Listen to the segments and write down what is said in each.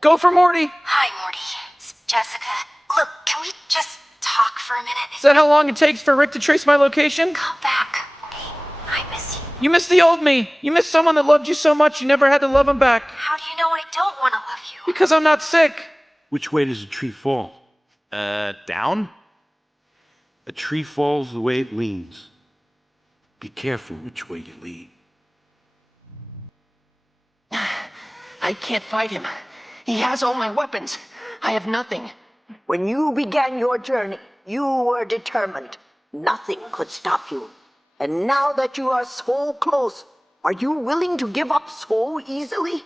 Go for Morty! Hi, Morty. It's Jessica. Look, can we just talk for a minute? Is that how long it takes for Rick to trace my location? Come back, Morty. I miss you. You miss the old me. You miss someone that loved you so much you never had to love him back. How do you know I don't want to love you? Because I'm not sick. Which way does a tree fall? Down? A tree falls the way it leans. Be careful which way you lean. I can't fight him. He has all my weapons. I have nothing. When you began your journey, you were determined. Nothing could stop you. And now that you are so close, are you willing to give up so easily?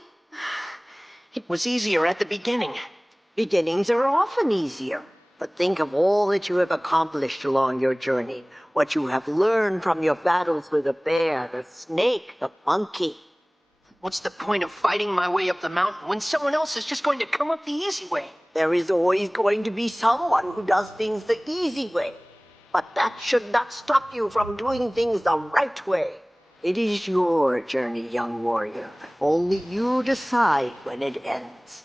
It was easier at the beginning. Beginnings are often easier. But think of all that you have accomplished along your journey. What you have learned from your battles with the bear, the snake, the monkey. What's the point of fighting my way up the mountain when someone else is just going to come up the easy way? There is always going to be someone who does things the easy way. But that should not stop you from doing things the right way. It is your journey, young warrior. Only you decide when it ends.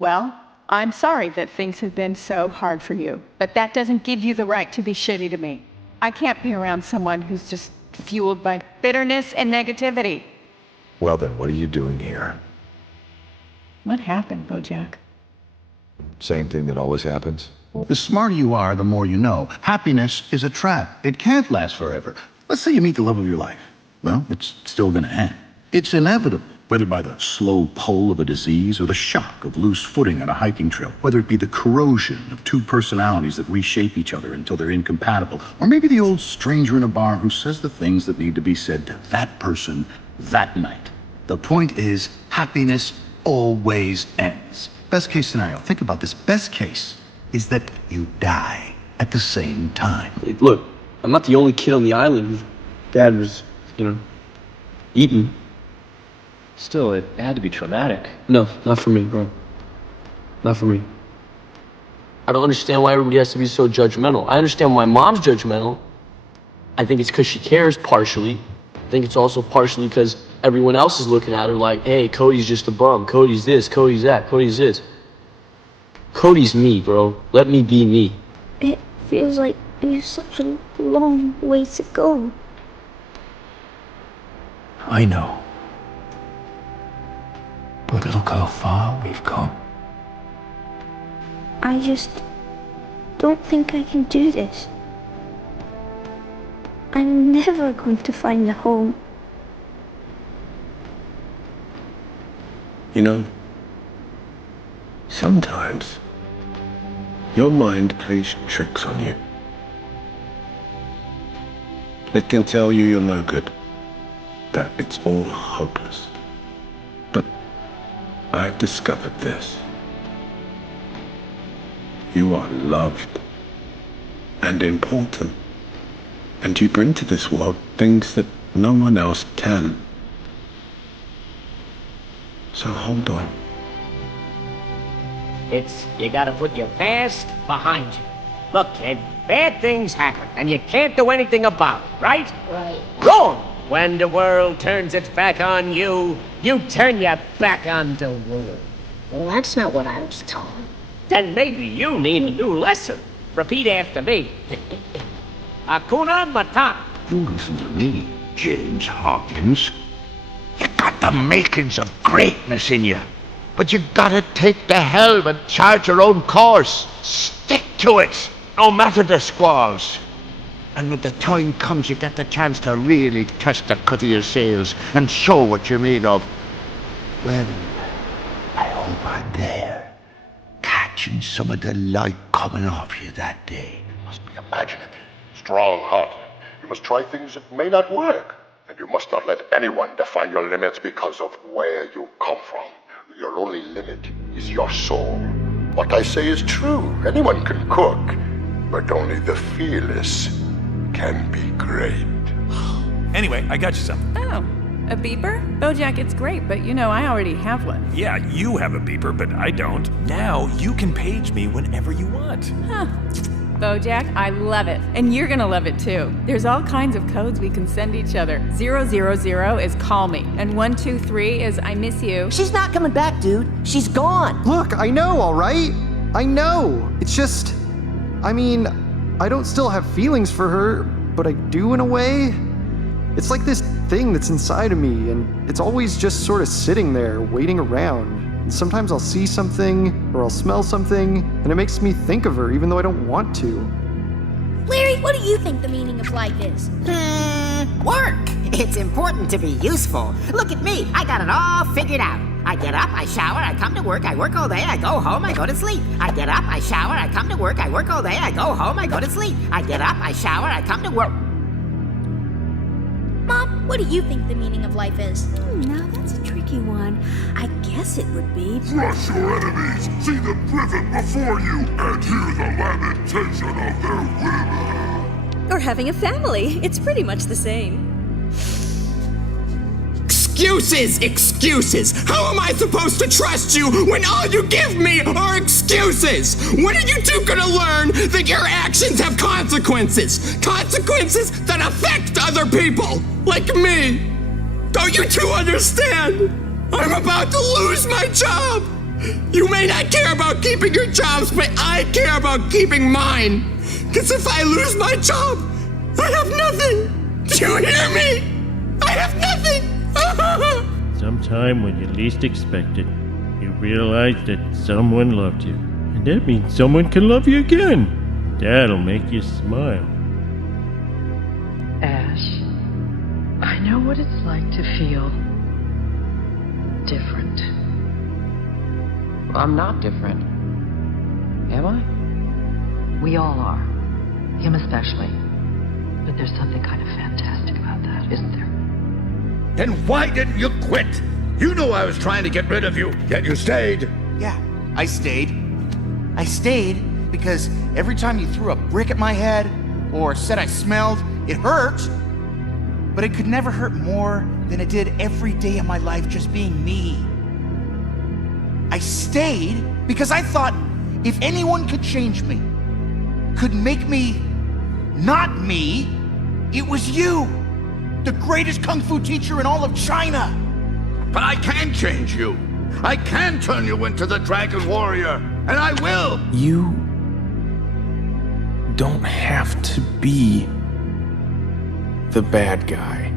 Well, I'm sorry that things have been so hard for you, but that doesn't give you the right to be shitty to me. I can't be around someone who's just fueled by bitterness and negativity. Well then, what are you doing here? What happened, Bojack? Same thing that always happens? The smarter you are, the more you know. Happiness is a trap. It can't last forever. Let's say you meet the love of your life. Well, it's still going to end. It's inevitable, whether by the slow pull of a disease or the shock of loose footing on a hiking trail, whether it be the corrosion of two personalities that reshape each other until they're incompatible, or maybe the old stranger in a bar who says the things that need to be said to that person that night. The point is, happiness always ends. Best case scenario, think about this. Best case is that you die at the same time. Look, I'm not the only kid on the island whose dad was, eaten. Still, it had to be traumatic. No, not for me, bro. Not for me. I don't understand why everybody has to be so judgmental. I understand why mom's judgmental. I think it's because she cares, partially. I think it's also partially because everyone else is looking at her like, hey, Cody's just a bum. Cody's this, Cody's that, Cody's this. Cody's me, bro. Let me be me. It feels like there's such a long way to go. I know. But look how far we've come. I just don't think I can do this. I'm never going to find a home. Sometimes your mind plays tricks on you. It can tell you you're no good, that it's all hopeless. But I've discovered this. You are loved and important, and you bring to this world things that no one else can. So hold on. You gotta put your past behind you. Look, kid, bad things happen, and you can't do anything about it, right? Right. Wrong! When the world turns its back on you, you turn your back on the world. Well, that's not what I was told. Then maybe you need a new lesson. Repeat after me. Hakuna Matata. You listen to me, James Hawkins. You got the makings of greatness in you. But you gotta take the helm and chart your own course. Stick to it, no matter the squalls. And when the time comes, you get the chance to really test the cut of your sails and show what you're made of. Well, I hope I'm there, catching some of the light coming off you that day. Must be imaginative, strong-hearted. You must try things that may not work. And you must not let anyone define your limits because of where you come from. Your only limit is your soul. What I say is true. Anyone can cook, but only the fearless can be great. Anyway, I got you something. Oh, a beeper? Bojack, it's great, but I already have one. Yeah, you have a beeper, but I don't. Now you can page me whenever you want. Huh. Bojack, I love it. And you're gonna love it too. There's all kinds of codes we can send each other. 000 is call me, and 123 is I miss you. She's not coming back, dude. She's gone. Look, I know, all right? I know. It's just, I mean, I don't still have feelings for her, but I do in a way. It's like this thing that's inside of me, and it's always just sort of sitting there, waiting around. And sometimes I'll see something, or I'll smell something, and it makes me think of her, even though I don't want to. Larry, what do you think the meaning of life is? Work. It's important to be useful. Look at me. I got it all figured out. I get up, I shower, I come to work, I work all day, I go home, I go to sleep. I get up, I shower, I come to work, I work all day, I go home, I go to sleep. I get up, I shower, I come to work. Mom, what do you think the meaning of life is? Now that's a tricky one. I guess it would be... Crush your enemies, see them driven before you, and hear the lamentation of their women. Or having a family. It's pretty much the same. Excuses! Excuses! How am I supposed to trust you when all you give me are excuses? When are you two gonna learn that your actions have consequences? Consequences that affect other people, like me! Don't you two understand? I'm about to lose my job! You may not care about keeping your jobs, but I care about keeping mine! Because if I lose my job, I have nothing! Do you hear me? I have nothing! Sometime when you least expect it, you realize that someone loved you. And that means someone can love you again. That'll make you smile. Ash, I know what it's like to feel different. I'm not different. Am I? We all are. Him especially. But there's something kind of fantastic about that, isn't there? Then why didn't you quit? You knew I was trying to get rid of you, yet you stayed. Yeah, I stayed. I stayed because every time you threw a brick at my head or said I smelled, it hurt. But it could never hurt more than it did every day of my life just being me. I stayed because I thought if anyone could change me, could make me not me, it was you. The greatest kung fu teacher in all of China. But I can change you. I can turn you into the Dragon Warrior, and I will. You don't have to be the bad guy.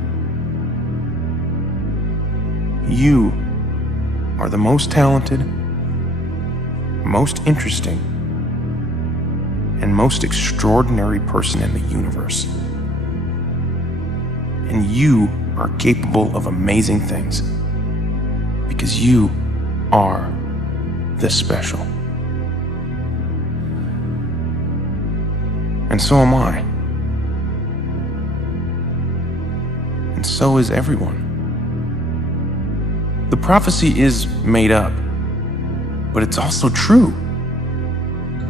You are the most talented, most interesting, and most extraordinary person in the universe. And you are capable of amazing things because you are the special. And so am I. And so is everyone. The prophecy is made up, but it's also true.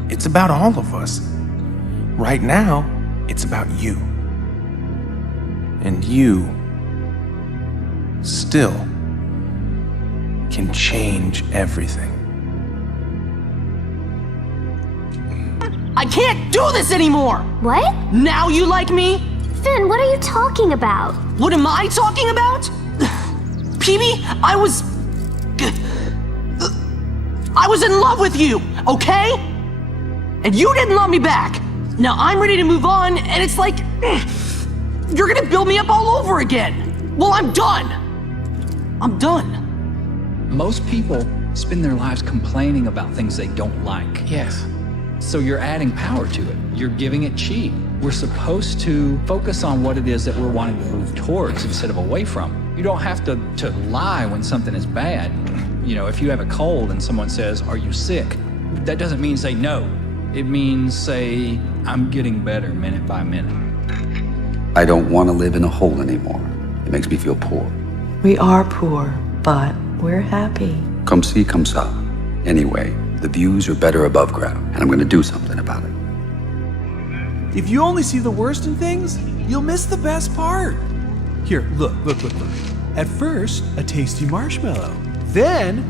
It's about all of us. Right now, it's about you. And you still can change everything. I can't do this anymore! What? Now you like me? Finn, what are you talking about? What am I talking about? PB, I was in love with you, okay? And you didn't love me back. Now I'm ready to move on, and it's like, you're gonna build me up all over again. Well, I'm done. I'm done. Most people spend their lives complaining about things they don't like. Yes. So you're adding power to it. You're giving it chi. We're supposed to focus on what it is that we're wanting to move towards instead of away from. You don't have to lie when something is bad. You know, if you have a cold and someone says, "Are you sick?" That doesn't mean say no. It means say, "I'm getting better minute by minute." I don't want to live in a hole anymore. It makes me feel poor. We are poor, but we're happy. Come see, come saw. Anyway, the views are better above ground, and I'm going to do something about it. If you only see the worst in things, you'll miss the best part. Here, look. At first, a tasty marshmallow. Then,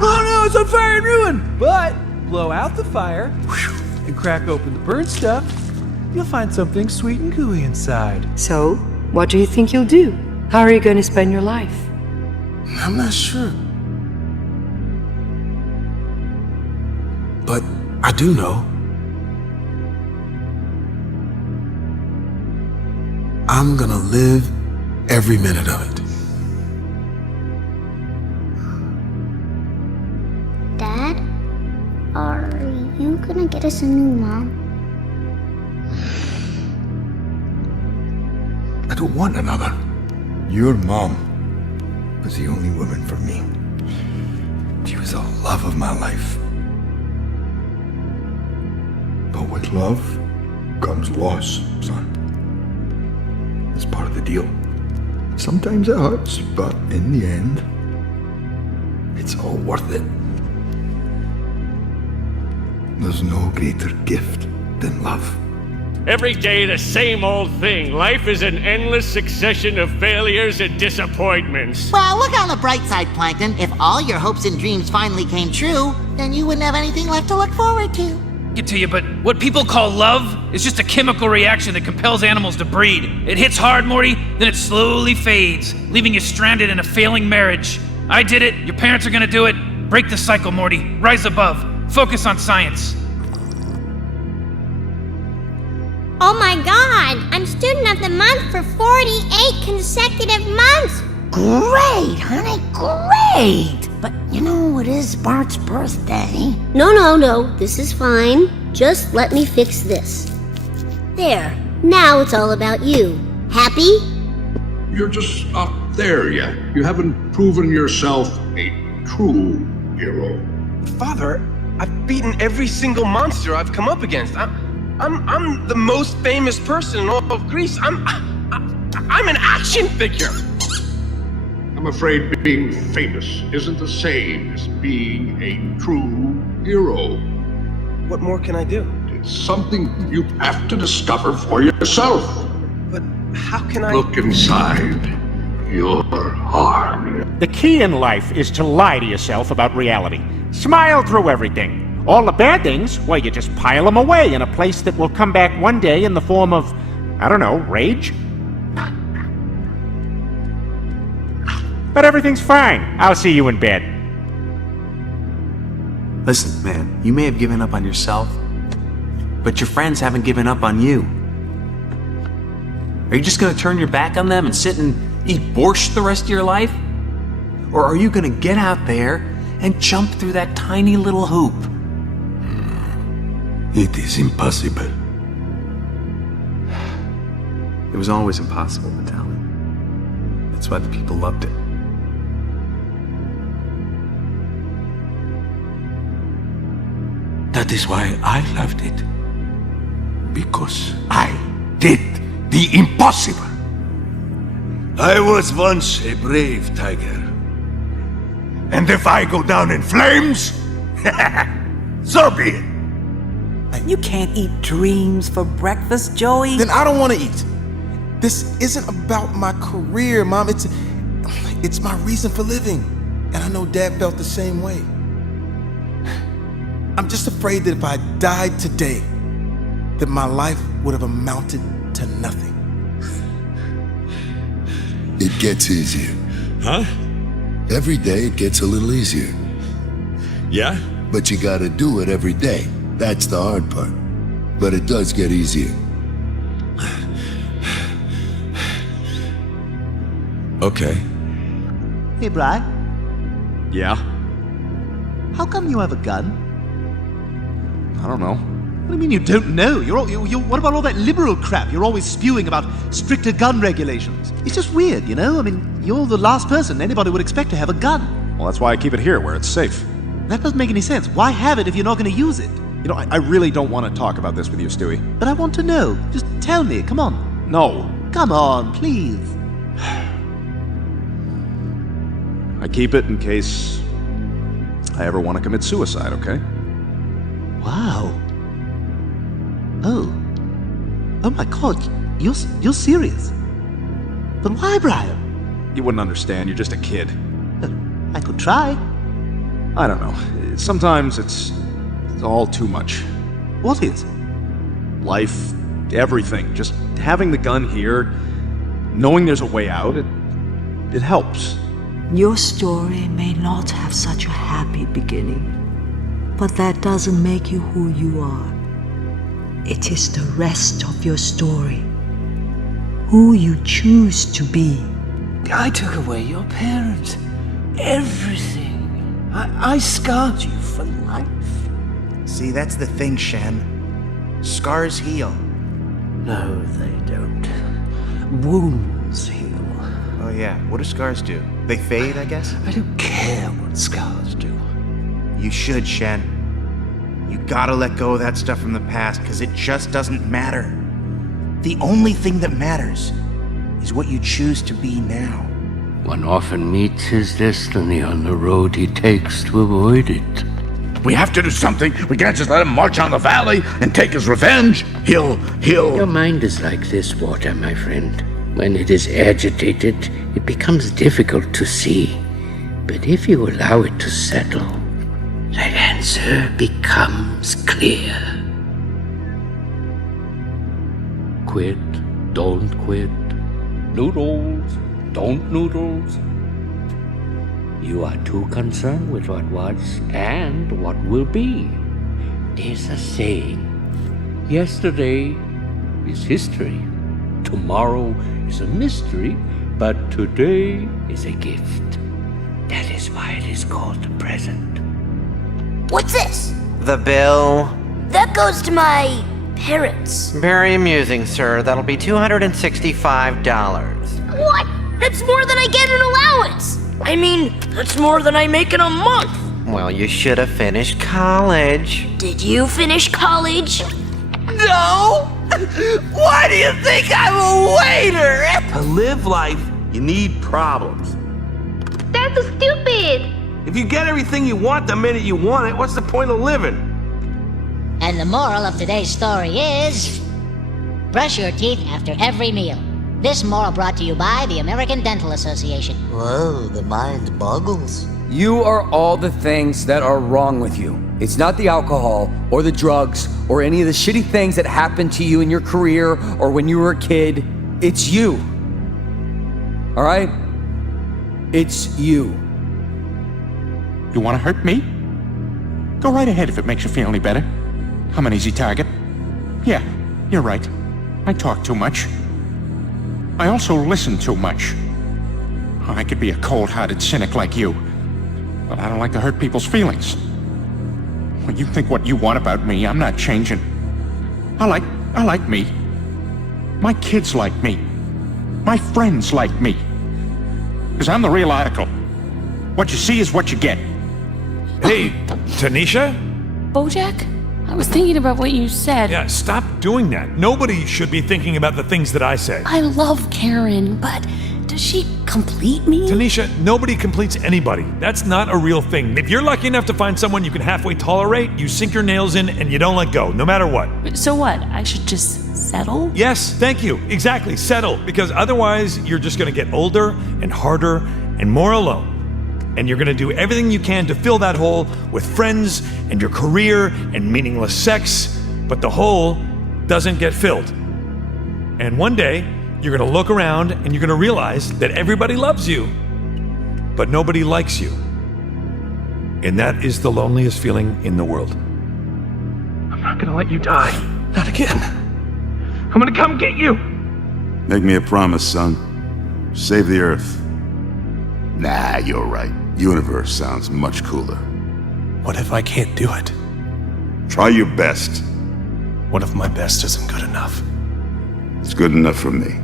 oh no, it's on fire and ruined! But blow out the fire, and crack open the burnt stuff, you'll find something sweet and gooey inside. So, what do you think you'll do? How are you going to spend your life? I'm not sure. But I do know. I'm gonna live every minute of it. Dad, are you gonna get us a new mom? I don't want another. Your mom was the only woman for me. She was the love of my life. But with love comes loss, son. It's part of the deal. Sometimes it hurts, but in the end, it's all worth it. There's no greater gift than love. Every day the same old thing. Life is an endless succession of failures and disappointments. Well, look on the bright side, Plankton. If all your hopes and dreams finally came true, then you wouldn't have anything left to look forward to. It to you, but what people call love is just a chemical reaction that compels animals to breed. It hits hard, Morty, then it slowly fades, leaving you stranded in a failing marriage. I did it, your parents are gonna do it. Break the cycle, Morty. Rise above. Focus on science. Oh my god! I'm student of the month for 48 consecutive months! Great, honey, great! But you know, it is Bart's birthday. No, this is fine. Just let me fix this. There, now it's all about you. Happy? You're just not there yet. You haven't proven yourself a true hero. Father, I've beaten every single monster I've come up against. I'm the most famous person in all of Greece. I'm an action figure. I'm afraid being famous isn't the same as being a true hero. What more can I do? It's something you have to discover for yourself. But how can I... Look inside your heart. The key in life is to lie to yourself about reality. Smile through everything. All the bad things, well, you just pile them away in a place that will come back one day in the form of, I don't know, rage? But everything's fine. I'll see you in bed. Listen, man, you may have given up on yourself, but your friends haven't given up on you. Are you just gonna turn your back on them and sit and eat borscht the rest of your life? Or are you gonna get out there and jump through that tiny little hoop? It is impossible. It was always impossible, Vitaly. That's why the people loved it. That is why I loved it. Because I did the impossible. I was once a brave tiger. And if I go down in flames, so be it. You can't eat dreams for breakfast, Joey. Then I don't want to eat. This isn't about my career, Mom. It's my reason for living. And I know Dad felt the same way. I'm just afraid that if I died today, that my life would have amounted to nothing. It gets easier. Huh? Every day it gets a little easier. Yeah? But you gotta do it every day. That's the hard part. But it does get easier. Okay. Hey, Brian. Yeah? How come you have a gun? I don't know. What do you mean you don't know? What about all that liberal crap you're always spewing about stricter gun regulations? It's just weird, you know? I mean, you're the last person anybody would expect to have a gun. Well, that's why I keep it here, where it's safe. That doesn't make any sense. Why have it if you're not going to use it? You know, I really don't want to talk about this with you, Stewie. But I want to know. Just tell me, come on. No. Come on, please. I keep it in case I ever want to commit suicide, okay? Wow. Oh. Oh my god, you're serious. But why, Brian? You wouldn't understand, you're just a kid. I could try. I don't know. Sometimes it's all too much. What is? Life, everything. Just having the gun here, knowing there's a way out, it helps. Your story may not have such a happy beginning, but that doesn't make you who you are. It is the rest of your story, who you choose to be. I took away your parents, everything. I scarred you for life. See, that's the thing, Shen. Scars heal. No, they don't. Wounds heal. Oh yeah, what do scars do? They fade, I guess? I don't care what scars do. You should, Shen. You gotta let go of that stuff from the past, because it just doesn't matter. The only thing that matters is what you choose to be now. One often meets his destiny on the road he takes to avoid it. We have to do something. We can't just let him march on the valley and take his revenge. He'll... Your mind is like this water, my friend. When it is agitated, it becomes difficult to see. But if you allow it to settle, that answer becomes clear. Quit, don't quit. Noodles, don't noodles. You are too concerned with what was and what will be. There's a saying, yesterday is history, tomorrow is a mystery, but today is a gift. That is why it is called the present. What's this? The bill. That goes to my parents. Very amusing, sir. That'll be $265. What? That's more than I get in allowance. I mean, that's more than I make in a month. Well, you should have finished college. Did you finish college? No! Why do you think I'm a waiter? To live life, you need problems. That's so stupid. If you get everything you want the minute you want it, what's the point of living? And the moral of today's story is... brush your teeth after every meal. This moral brought to you by the American Dental Association. Whoa, the mind boggles. You are all the things that are wrong with you. It's not the alcohol, or the drugs, or any of the shitty things that happened to you in your career, or when you were a kid. It's you. Alright? It's you. You want to hurt me? Go right ahead if it makes you feel any better. I'm an easy target. Yeah, you're right. I talk too much. I also listen too much. I could be a cold-hearted cynic like you, but I don't like to hurt people's feelings. When you think what you want about me, I'm not changing. I like me. My kids like me. My friends like me. Because I'm the real article. What you see is what you get. Hey, Tanisha? Bojack? I was thinking about what you said. Yeah, stop doing that. Nobody should be thinking about the things that I say. I love Karen, but does she complete me? Tanisha, nobody completes anybody. That's not a real thing. If you're lucky enough to find someone you can halfway tolerate, you sink your nails in and you don't let go, no matter what. So what? I should just settle? Yes, thank you. Exactly, settle. Because otherwise, you're just gonna get older and harder and more alone. And you're gonna do everything you can to fill that hole with friends and your career and meaningless sex, but the hole doesn't get filled. And one day, you're gonna look around and you're gonna realize that everybody loves you, but nobody likes you. And that is the loneliest feeling in the world. I'm not gonna let you die. Not again. I'm gonna come get you. Make me a promise, son. Save the Earth. Nah, you're right. Universe sounds much cooler. What if I can't do it? Try your best. What if my best isn't good enough? It's good enough for me.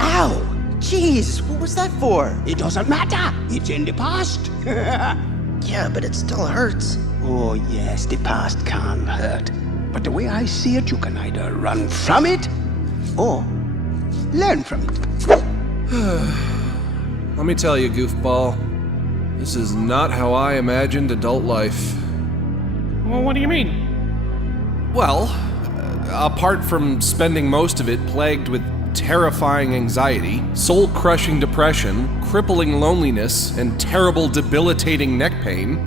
Ow! Jeez, what was that for? It doesn't matter. It's in the past. Yeah, but it still hurts. Oh, yes, the past can hurt. But the way I see it, you can either run from it or learn from it. Let me tell you, goofball. This is not how I imagined adult life. Well, what do you mean? Well, apart from spending most of it plagued with terrifying anxiety, soul-crushing depression, crippling loneliness, and terrible debilitating neck pain,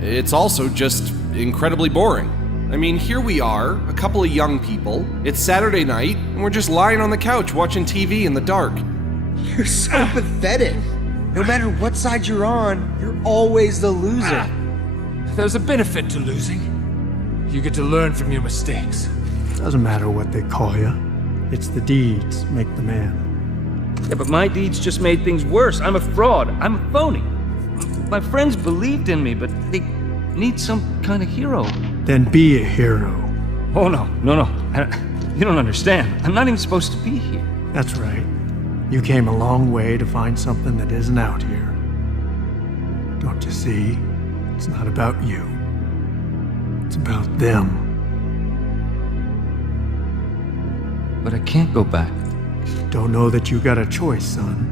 it's also just incredibly boring. I mean, here we are, a couple of young people, it's Saturday night, and we're just lying on the couch watching TV in the dark. You're so pathetic. No matter what side you're on, you're always the loser. There's a benefit to losing. You get to learn from your mistakes. Doesn't matter what they call you. It's the deeds make the man. Yeah, but my deeds just made things worse. I'm a fraud. I'm a phony. My friends believed in me, but they need some kind of hero. Then be a hero. Oh, no. You don't understand. I'm not even supposed to be here. That's right. You came a long way to find something that isn't out here. Don't you see? It's not about you. It's about them. But I can't go back. Don't know that you got a choice, son.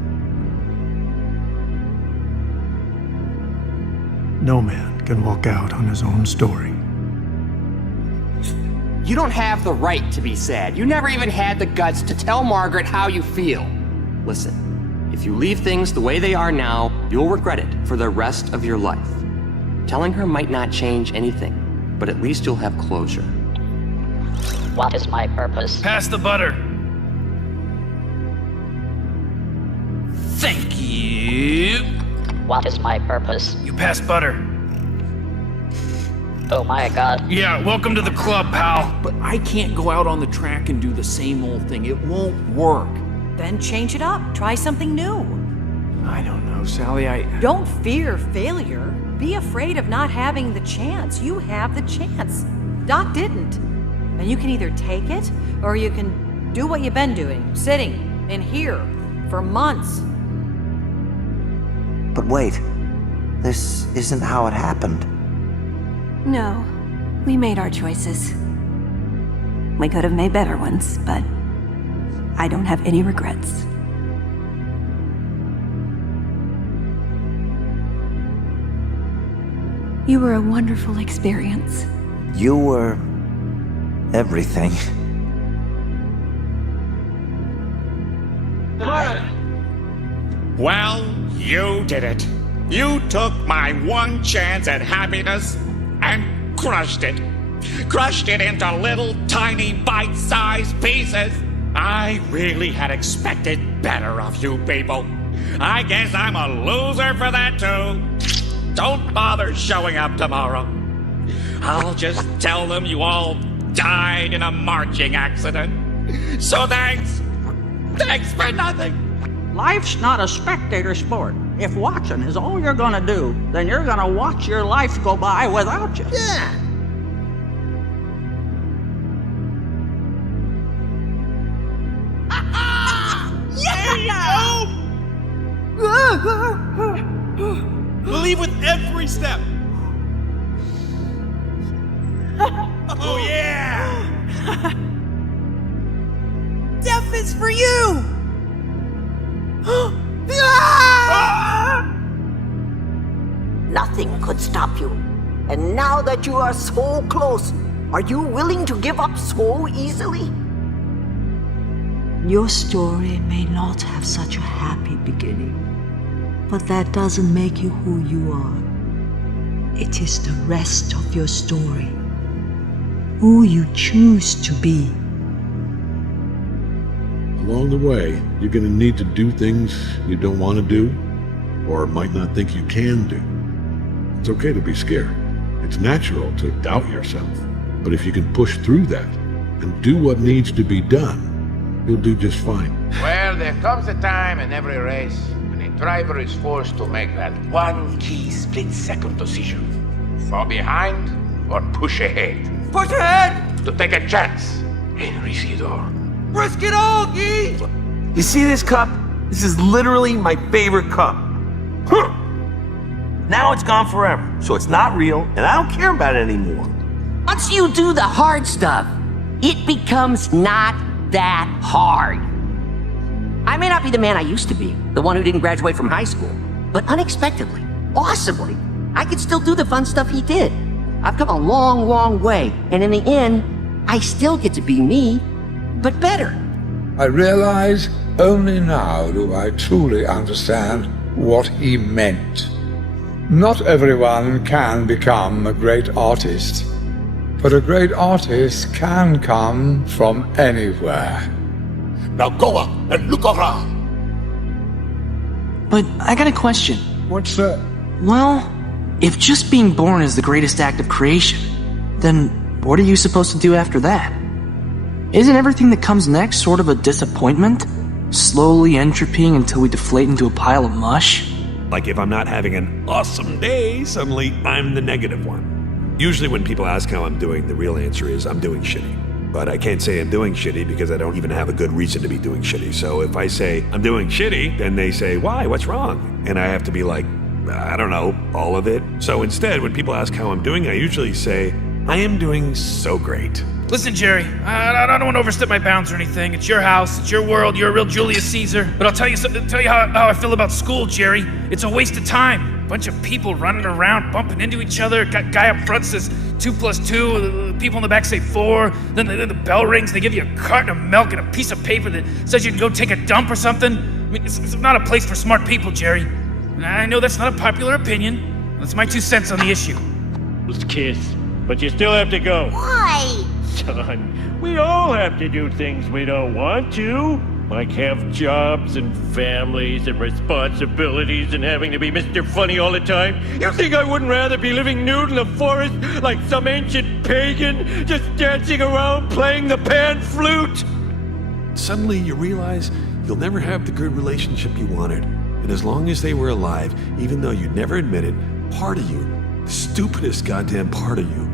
No man can walk out on his own story. You don't have the right to be sad. You never even had the guts to tell Margaret how you feel. Listen, if you leave things the way they are now, you'll regret it for the rest of your life. Telling her might not change anything, but at least you'll have closure. What is my purpose? Pass the butter. Thank you. What is my purpose? You pass butter. Oh my god. Yeah, welcome to the club, pal. But I can't go out on the track and do the same old thing. It won't work. Then change it up. Try something new. I don't know, Sally, Don't fear failure. Be afraid of not having the chance. You have the chance. Doc didn't. And you can either take it, or you can do what you've been doing, sitting in here for months. But wait, this isn't how it happened. No, we made our choices. We could have made better ones, but I don't have any regrets. You were a wonderful experience. You were everything. Well, you did it. You took my one chance at happiness and crushed it. Crushed it into little tiny bite-sized pieces. I really had expected better of you people. I guess I'm a loser for that too. Don't bother showing up tomorrow. I'll just tell them you all died in a marching accident. So thanks. Thanks for nothing. Life's not a spectator sport. If watching is all you're gonna do, then you're gonna watch your life go by without you. Yeah. Believe with every step. Oh yeah! Death is for you! Nothing could stop you. And now that you are so close, are you willing to give up so easily? Your story may not have such a happy beginning, but that doesn't make you who you are. It is the rest of your story, who you choose to be. Along the way, you're going to need to do things you don't want to do, or might not think you can do. It's okay to be scared. It's natural to doubt yourself. But if you can push through that and do what needs to be done, you'll do just fine. Well, there comes a time in every race when a driver is forced to make that one key split-second decision. Fall behind or push ahead. Push ahead! To take a chance. Henry Isidore. Risk it all, Guy! You see this cup? This is literally my favorite cup. Now it's gone forever, so it's not real, and I don't care about it anymore. Once you do the hard stuff, it becomes not that hard. I may not be the man I used to be, the one who didn't graduate from high school, but unexpectedly, awesomely, I can still do the fun stuff he did. I've come a long, long way, and in the end, I still get to be me, but better. I realize only now do I truly understand what he meant. Not everyone can become a great artist, but a great artist can come from anywhere. Now go up and look around. But I got a question. What's that? Well, if just being born is the greatest act of creation, then what are you supposed to do after that? Isn't everything that comes next sort of a disappointment? Slowly entropying until we deflate into a pile of mush? Like if I'm not having an awesome day, suddenly I'm the negative one. Usually when people ask how I'm doing, the real answer is I'm doing shitty. But I can't say I'm doing shitty because I don't even have a good reason to be doing shitty. So if I say I'm doing shitty, then they say, why? What's wrong? And I have to be like, I don't know, all of it. So instead, when people ask how I'm doing, I usually say, I am doing so great. Listen, Jerry, I don't want to overstep my bounds or anything. It's your house, it's your world, you're a real Julius Caesar. But I'll tell you something, how I feel about school, Jerry. It's a waste of time. Bunch of people running around, bumping into each other. Guy up front says 2 + 2, people in the back say 4. Then the bell rings, they give you a carton of milk and a piece of paper that says you can go take a dump or something. I mean, it's not a place for smart people, Jerry. And I know that's not a popular opinion. That's my 2 cents on the issue. Let's kiss, but you still have to go. Why? Son, we all have to do things we don't want to. Like have jobs and families and responsibilities and having to be Mr. Funny all the time. You think I wouldn't rather be living nude in the forest like some ancient pagan, just dancing around playing the pan flute? Suddenly you realize you'll never have the good relationship you wanted. And as long as they were alive, even though you'd never admit it, part of you, the stupidest goddamn part of you,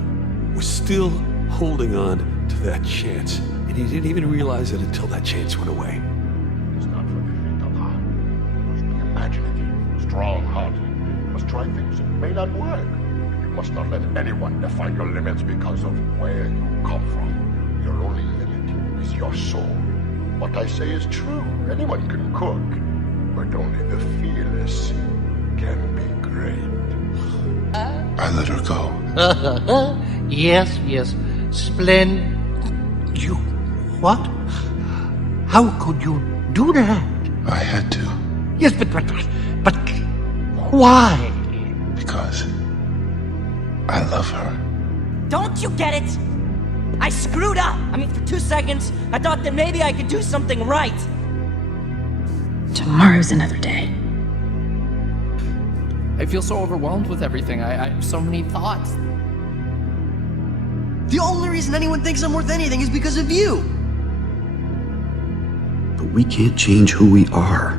was still holding on to that chance. And you didn't even realize it until that chance went away. It's not for the faint of heart. You must be imaginative, strong-hearted. You must try things that may not work. You must not let anyone define your limits because of where you come from. Your only limit is your soul. What I say is true. Anyone can cook, but only the fearless can be great. I let her go. Yes. Splendid. You... what? How could you do that? I had to. Yes, but why? Because I love her. Don't you get it? I screwed up. I mean, for 2 seconds, I thought that maybe I could do something right. Tomorrow's another day. I feel so overwhelmed with everything. I have so many thoughts. The only reason anyone thinks I'm worth anything is because of you. But we can't change who we are.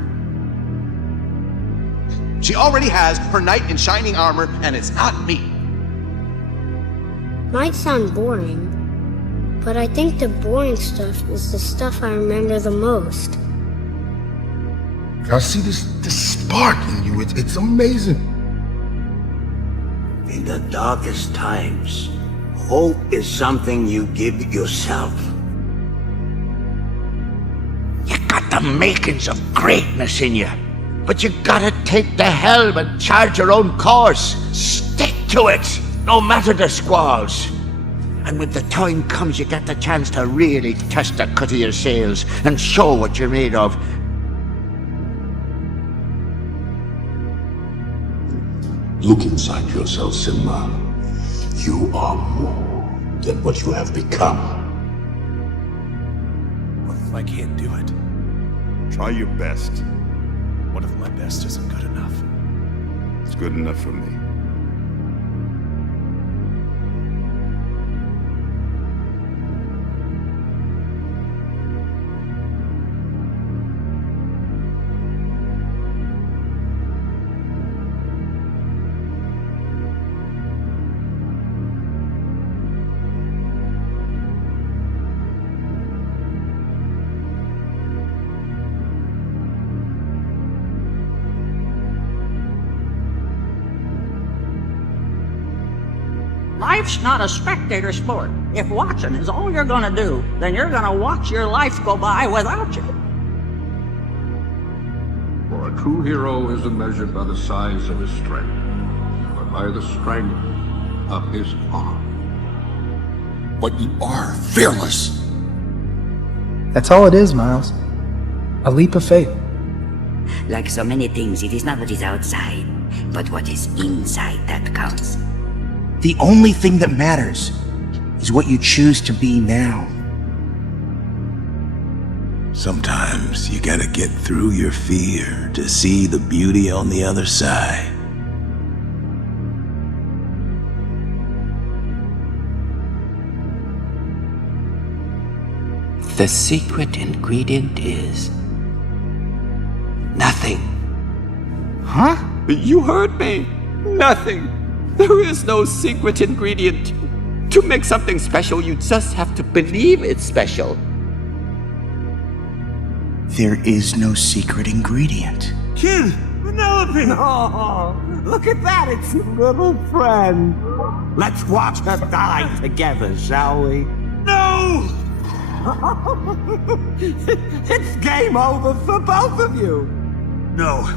She already has her knight in shining armor, and it's not me. Might sound boring, but I think the boring stuff is the stuff I remember the most. I see this spark in you. It's amazing. In the darkest times, hope is something you give yourself. You got the makings of greatness in you, but you gotta take the helm and charge your own course. Stick to it, no matter the squalls. And when the time comes, you get the chance to really test the cut of your sails and show what you're made of. Look inside yourself, Simba. You are more than what you have become. What if I can't do it? Try your best. What if my best isn't good enough? It's good enough for me. Life's not a spectator sport. If watching is all you're gonna do, then you're gonna watch your life go by without you. For a true hero isn't measured by the size of his strength, but by the strength of his heart. But you are fearless. That's all it is, Miles. A leap of faith. Like so many things, it is not what is outside, but what is inside that counts. The only thing that matters is what you choose to be now. Sometimes you gotta get through your fear to see the beauty on the other side. The secret ingredient is nothing. Huh? You heard me. Nothing. There is no secret ingredient. To make something special, you just have to believe it's special. There is no secret ingredient. Kid, Penelope! Oh, look at that, it's a little friend. Let's watch her die together, shall we? No! It's game over for both of you. No.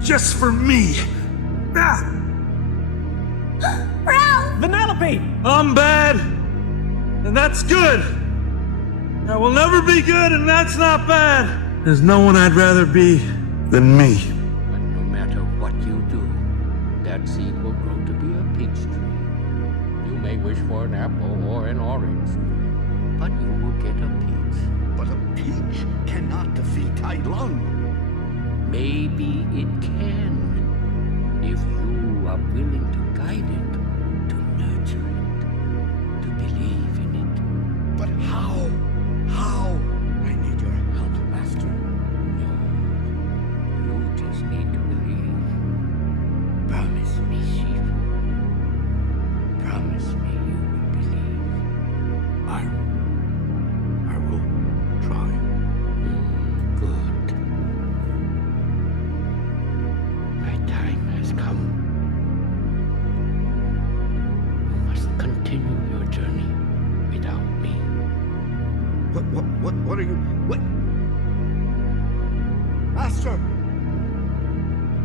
Just for me. Ah. Ralph! Vanellope! I'm bad, and that's good. I will never be good, and that's not bad. There's no one I'd rather be than me. But no matter what you do, that seed will grow to be a peach tree. You may wish for an apple or an orange, but you will get a peach. But a peach cannot defeat Tai Lung. Maybe it can, if you are willing to guide it, to nurture it, to believe in it. But how? How? I need your help, Master. No, you just need to believe. Promise me, Shifu. Promise me you will believe. I will try. Good. My time has come. You must continue your journey without me. What are you... What? Master!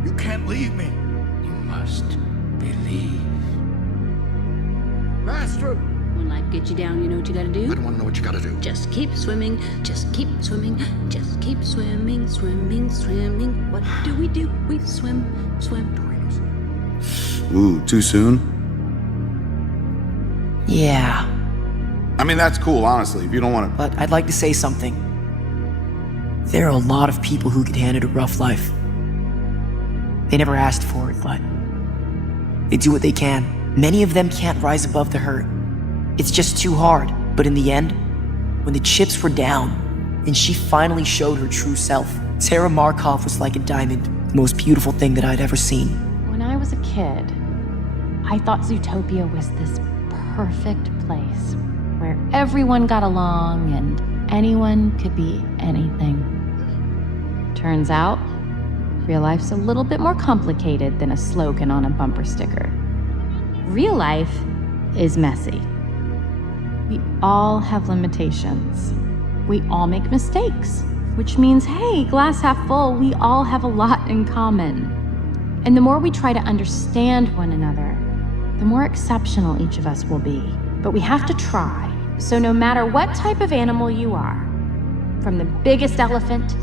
You can't leave me! You must believe. Master! When life gets you down, you know what you gotta do? I don't want to know what you gotta do. Just keep swimming, just keep swimming, just keep swimming, swimming, swimming. What do? We swim, swim. Ooh, too soon? Yeah. I mean, that's cool, honestly, if you don't want to... But I'd like to say something. There are a lot of people who get handed a rough life. They never asked for it, but they do what they can. Many of them can't rise above the hurt. It's just too hard. But in the end, when the chips were down, and she finally showed her true self, Tara Markov was like a diamond, the most beautiful thing that I'd ever seen. When I was a kid, I thought Zootopia was this perfect place where everyone got along and anyone could be anything. Turns out, real life's a little bit more complicated than a slogan on a bumper sticker. Real life is messy. We all have limitations. We all make mistakes, which means, hey, glass half full, we all have a lot in common. And the more we try to understand one another, the more exceptional each of us will be. But we have to try. So no matter what type of animal you are, from the biggest elephant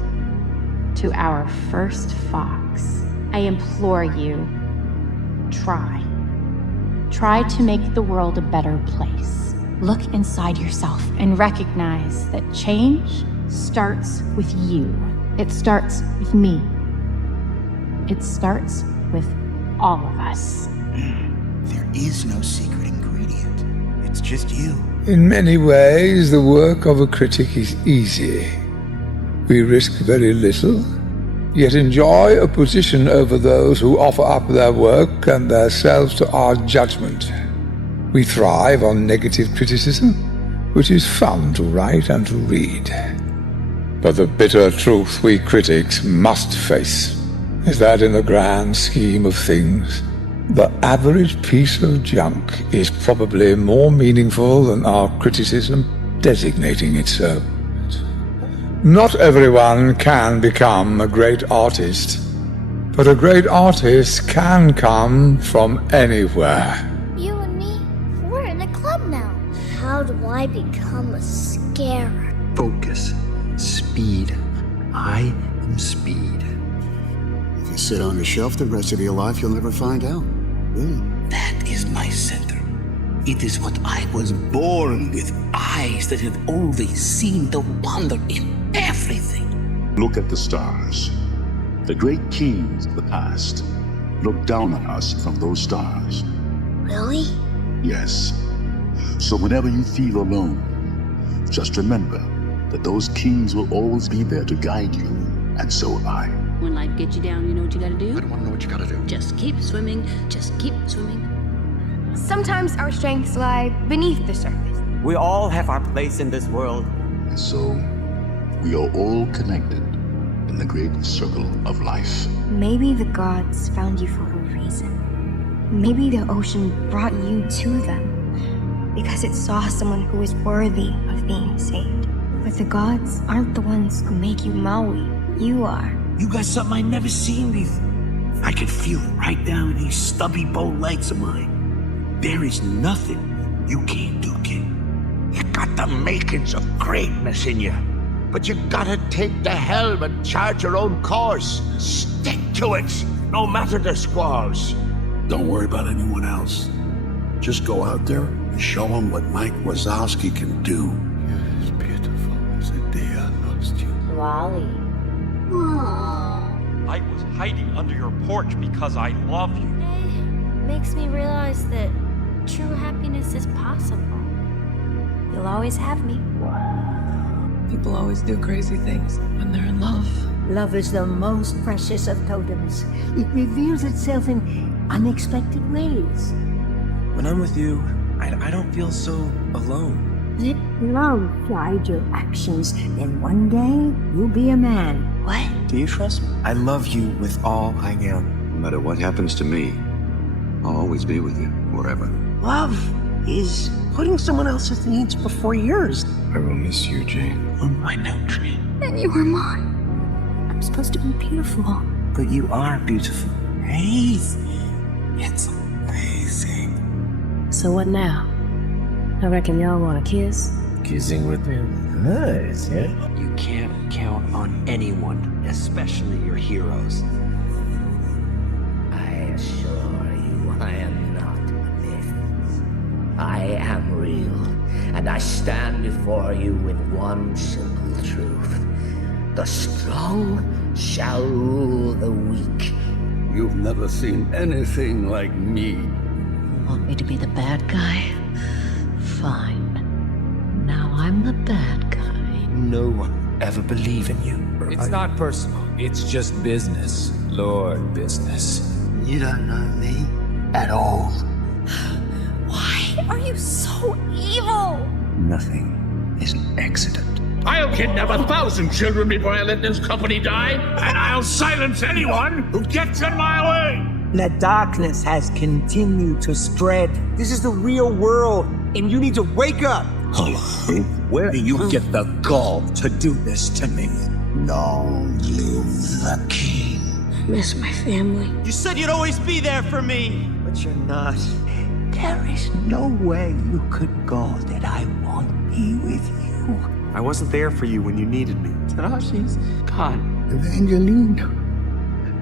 to our first fox, I implore you, try. Try to make the world a better place. Look inside yourself and recognize that change starts with you. It starts with me. It starts with all of us. There is no secret ingredient. It's just you. In many ways, the work of a critic is easy. We risk very little, yet enjoy a position over those who offer up their work and their selves to our judgment. We thrive on negative criticism, which is fun to write and to read. But the bitter truth we critics must face is that in the grand scheme of things, the average piece of junk is probably more meaningful than our criticism designating it so. Not everyone can become a great artist, but a great artist can come from anywhere. You and me, we're in a club now. How do I become a scarer? Focus. Speed. I speed. If you sit on a shelf the rest of your life, you'll never find out. That is my center. It is what I was born with, eyes that have always seen the wonder in everything. Look at the stars. The great kings of the past look down on us from those stars. Really? Yes. So whenever you feel alone, just remember that those kings will always be there to guide you, and so am I. When life gets you down, you know what you gotta do? I don't want to know what you gotta do. Just keep swimming, just keep swimming. Sometimes our strengths lie beneath the surface. We all have our place in this world. And so, we are all connected in the great circle of life. Maybe the gods found you for a reason. Maybe the ocean brought you to them because it saw someone who is worthy of being saved. But the gods aren't the ones who make you Maui. You are. You got something I never seen before. I can feel it right down in these stubby bow legs of mine. There is nothing you can't do, kid. You got the makings of greatness in you. But you gotta take the helm and chart your own course. Stick to it, no matter the squalls. Don't worry about anyone else. Just go out there and show them what Mike Wazowski can do. You're as beautiful as a day I lost you. Wally. I was hiding under your porch because I love you. Makes me realize that true happiness is possible. You'll always have me. People always do crazy things when they're in love. Love is the most precious of totems. It reveals itself in unexpected ways. When I'm with you, I don't feel so alone. Let love guide your actions, then one day you'll be a man. What? Do you trust me? I love you with all I am. No matter what happens to me, I'll always be with you, forever. Love is putting someone else's needs before yours. I will miss you, Jane. I know, Tree. And you are mine. I'm supposed to be beautiful. But you are beautiful. Amazing. It's amazing. So what now? I reckon y'all want to kiss? Kissing with me. Nice, yeah? You can't count on anyone, especially your heroes. I assure you I am not a myth. I am real, and I stand before you with one simple truth. The strong shall rule the weak. You've never seen anything like me. Want me to be the bad guy? Fine. Now I'm the bad guy. No one ever believe in you. It's not personal. It's just business. Lord business. You don't know me at all. Why are you so evil? Nothing is an accident. I'll kidnap 1,000 children before I let this company die, and I'll silence anyone who gets in my way! The darkness has continued to spread. This is the real world, and you need to wake up. Hello? Where do you get the gall to do this to me? Long live the king. I miss my family. You said you'd always be there for me, but you're not. There is nowhere you could go that I won't be with you. I wasn't there for you when you needed me. Oh, she's gone. Evangeline,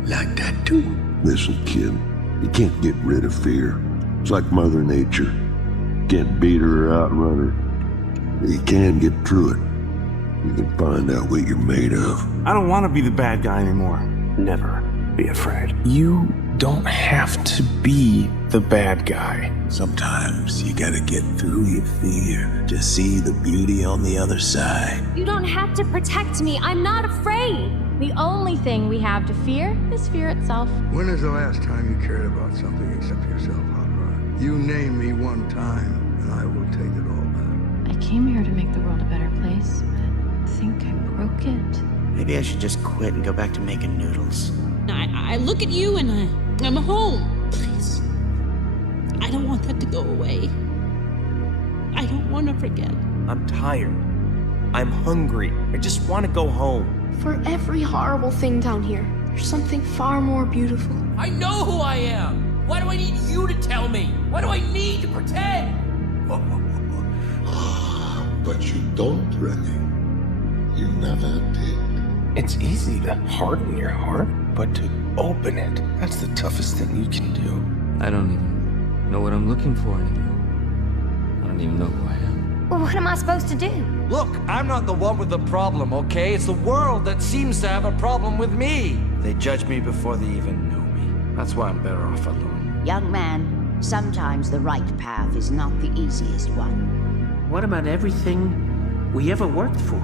like that too. Listen, kid, you can't get rid of fear. It's like Mother Nature. Can't beat her or outrun her. But you can get through it. You can find out what you're made of. I don't want to be the bad guy anymore. Never be afraid. You don't have to be the bad guy. Sometimes you gotta get through your fear to see the beauty on the other side. You don't have to protect me. I'm not afraid. The only thing we have to fear is fear itself. When is the last time you cared about something except yourself, Hot? You name me one time, and I will take it all back. I came here to make the world a better place, but I think I broke it. Maybe I should just quit and go back to making noodles. I look at you and I'm home. Please. I don't want that to go away. I don't want to forget. I'm tired. I'm hungry. I just want to go home. For every horrible thing down here, there's something far more beautiful. I know who I am. Why do I need you to tell me? Why do I need to pretend? But you don't, Rennie. You never did. It's easy to harden your heart, but to open it, that's the toughest thing you can do. I don't even know what I'm looking for anymore. I don't even know who I am. Well, what am I supposed to do? Look, I'm not the one with the problem, okay? It's the world that seems to have a problem with me. They judge me before they even know me. That's why I'm better off alone. Young man, sometimes the right path is not the easiest one. What about everything we ever worked for?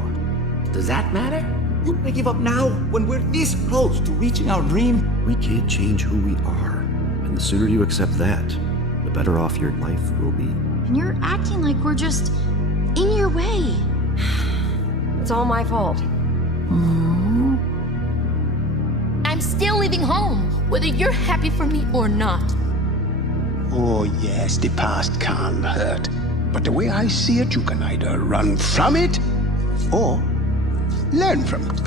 Does that matter? You may give up now when we're this close to reaching our dream. We can't change who we are. And the sooner you accept that, the better off your life will be. And you're acting like we're just in your way. It's all my fault. I'm still leaving home, whether you're happy for me or not. Oh yes, the past can hurt. But the way I see it, you can either run from it or learn from it.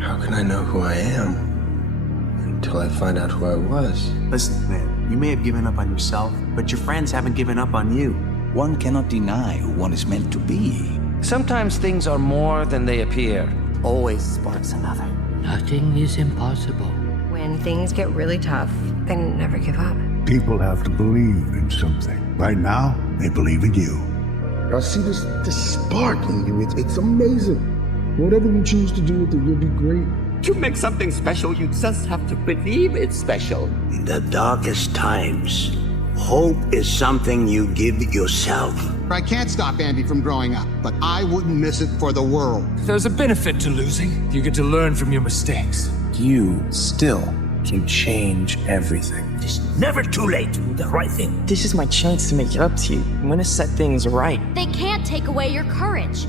How can I know who I am until I find out who I was? Listen, man, you may have given up on yourself, but your friends haven't given up on you. One cannot deny who one is meant to be. Sometimes things are more than they appear. Always sparks another. Nothing is impossible. When things get really tough, they never give up. People have to believe in something. Right now, they believe in you. I see this spark in you. It's amazing. Whatever you choose to do with it, you'll be great. To make something special, you just have to believe it's special. In the darkest times, hope is something you give yourself. I can't stop Andy from growing up, but I wouldn't miss it for the world. There's a benefit to losing. You get to learn from your mistakes. You still can change everything. It's never too late to do the right thing. This is my chance to make it up to you. I'm gonna set things right. They can't take away your courage.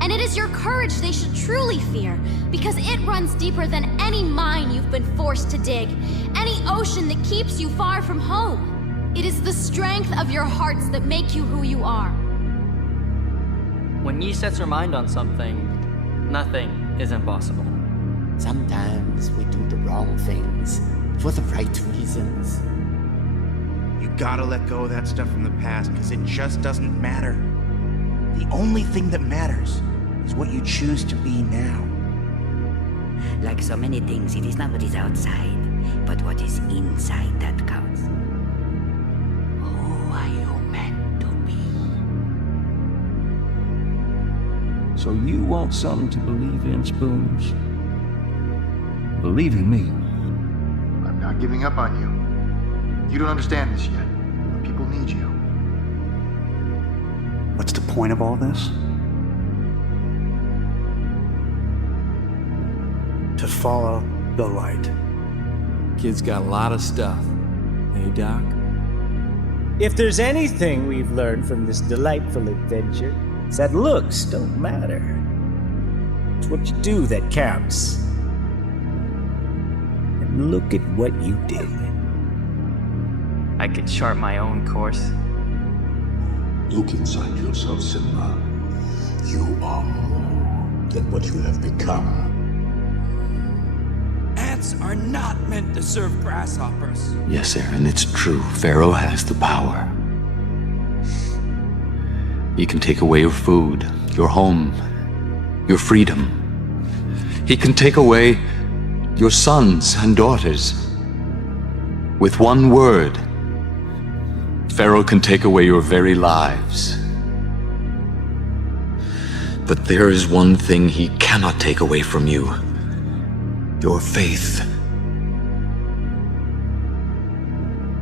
And it is your courage they should truly fear, because it runs deeper than any mine you've been forced to dig, any ocean that keeps you far from home. It is the strength of your hearts that make you who you are. When Yi sets her mind on something, nothing is impossible. Sometimes we do the wrong things for the right reasons. You gotta let go of that stuff from the past, because it just doesn't matter. The only thing that matters is what you choose to be now. Like so many things, it is not what is outside, but what is inside that counts. Who are you meant to be? So you want something to believe in, Spoons? Believe in me. I'm not giving up on you. You don't understand this yet, but people need you. What's the point of all this? To follow the light. Kid's got a lot of stuff. Hey, Doc? If there's anything we've learned from this delightful adventure, it's that looks don't matter. It's what you do that counts. And look at what you did. I could chart my own course. Look inside yourself, Simba. You are more than what you have become. Ants are not meant to serve grasshoppers. Yes, Aaron, it's true. Pharaoh has the power. He can take away your food, your home, your freedom. He can take away your sons and daughters. With one word, Pharaoh can take away your very lives. But there is one thing he cannot take away from you. Your faith.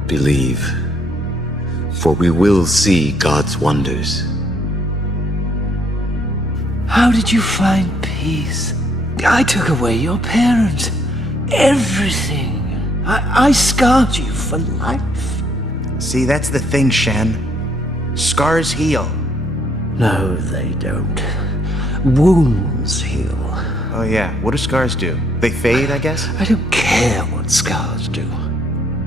Believe, for we will see God's wonders. How did you find peace? I took away your parents. Everything. I scarred you for life. See, that's the thing, Shen. Scars heal. No, they don't. Wounds heal. Oh yeah, what do scars do? They fade, I guess? I don't care what scars do.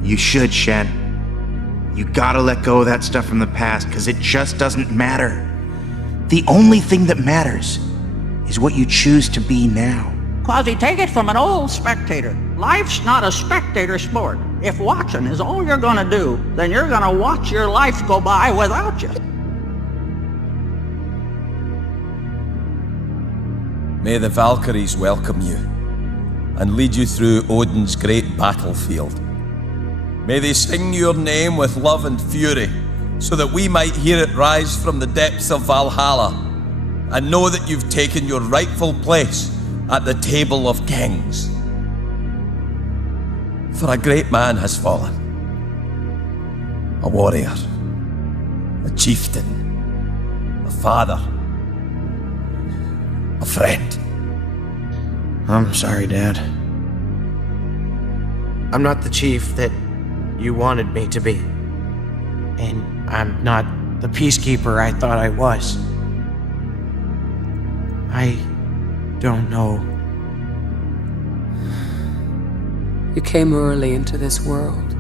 You should, Shen. You gotta let go of that stuff from the past, because it just doesn't matter. The only thing that matters is what you choose to be now. Quasi, take it from an old spectator. Life's not a spectator sport. If watching is all you're gonna do, then you're gonna watch your life go by without you. May the Valkyries welcome you and lead you through Odin's great battlefield. May they sing your name with love and fury, so that we might hear it rise from the depths of Valhalla and know that you've taken your rightful place at the table of kings. For a great man has fallen. A warrior, a chieftain, a father, a friend. I'm sorry, Dad. I'm not the chief that you wanted me to be. And I'm not the peacekeeper I thought I was. I don't know. You came early into this world.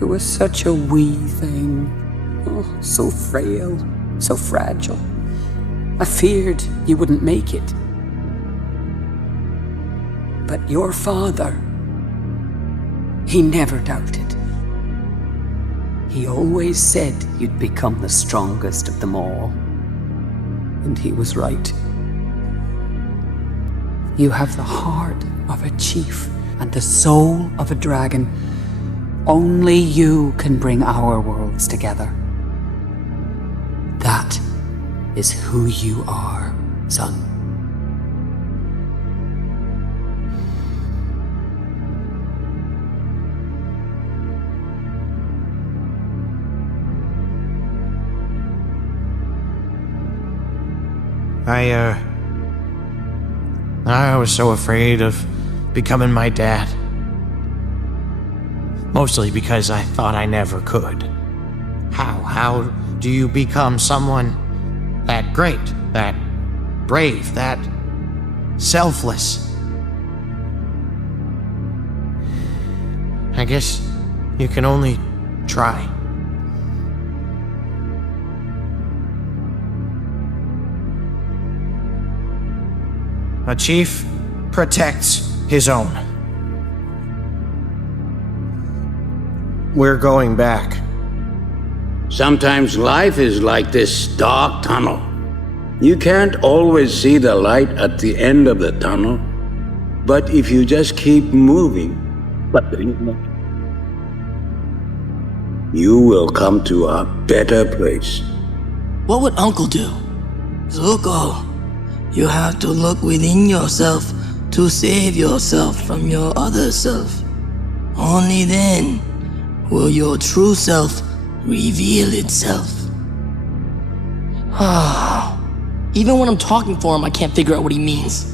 You were such a wee thing. Oh, so frail, so fragile. I feared you wouldn't make it. But your father, he never doubted. He always said you'd become the strongest of them all. And he was right. You have the heart of a chief and the soul of a dragon. Only you can bring our worlds together. That is who you are, son. I was so afraid of becoming my dad. Mostly because I thought I never could. How do you become someone that great, that brave, that selfless? I guess you can only try. A chief protects his own. We're going back. Sometimes life is like this dark tunnel. You can't always see the light at the end of the tunnel, but if you just keep moving, you will come to a better place. What would Uncle do? Zuko, you have to look within yourself to save yourself from your other self. Only then will your true self reveal itself. Even when I'm talking for him, I can't figure out what he means.